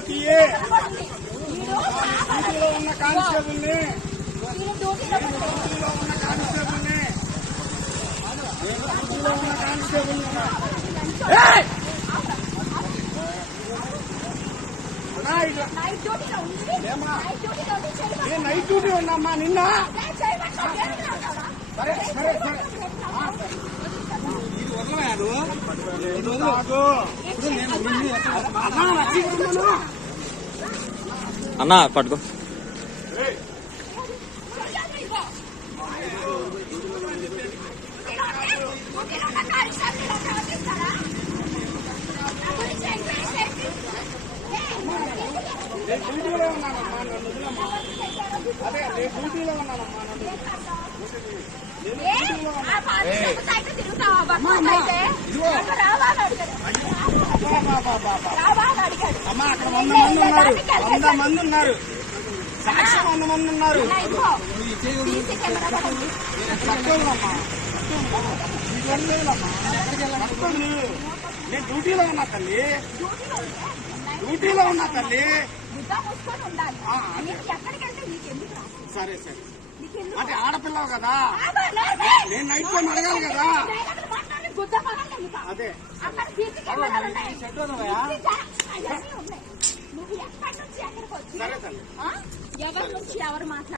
తీయే డ్యూటీలో ఉన్న కానిస్టేబుల్ని డ్యూటీలో ఉన్న కానిస్టేబుల్ని డ్యూటీలో ఉన్న కానిస్టేబుల్ని ఏయ్! అన్నా, ఇట్లా. నైట్ డ్యూటీలో ఉంది ఏమ్మా? నైట్ డ్యూటీలో ఉంది చేయమని నేను నైట్ డ్యూటీ ఉన్నామ్మా నిన్న? చేయమని చేస్తున్నావు సరే సరే సరే. ఆ, సరే. ఇది వదలలేదు ఇది వదలదు అన్నా పట్టుకో. నేను డ్యూటీలో ఉన్నానమ్మా నన్ను వదిలమ్మా అదే నేను అమ్మా అక్కడ వంద మంది ఉన్నారు. వంద మంది ఉన్నారు. సాక్ష్యం వంద మంది ఉన్నారు. నేను డ్యూటీలో ఉన్నా తల్లి. డ్యూటీలో ఉన్నా తల్లి? సరే సరే. అంటే ఆడపిల్లవు కదా. నేను నైట్ టైం అడగాలి కదా. అక్కడ బీచ్. నువ్వు ఎక్కడి నుంచి ఎక్కడికి వచ్చి? ఎవరి నుంచి ఎవరు మాట్లాడారు